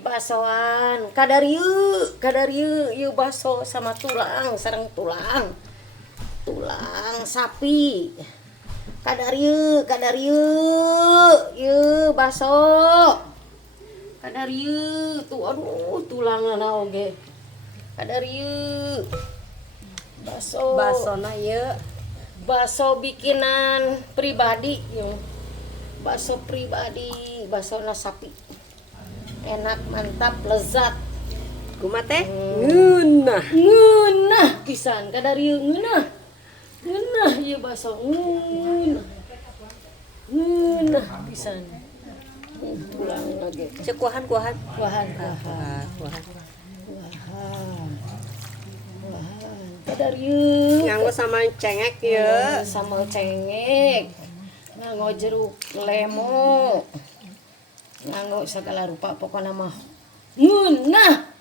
Basoan kadar yuk baso sama tulang sareng tulang sapi kadar yuk baso kadar yuk tuh aduh tulangna oge kadar yuk baso na yuk baso bikinan pribadi yung baso pribadi baso na sapi enak mantap lezat kumaha teh ngeunah pisan kadar ieu ngeunah ieu baso ngeunah pisan pulang lagi cek kuahan kadar ieu nganggo sama cengek ya sama cengek nganggo jeruk lemo nganggo segala rupa pokoknya mah ngeunah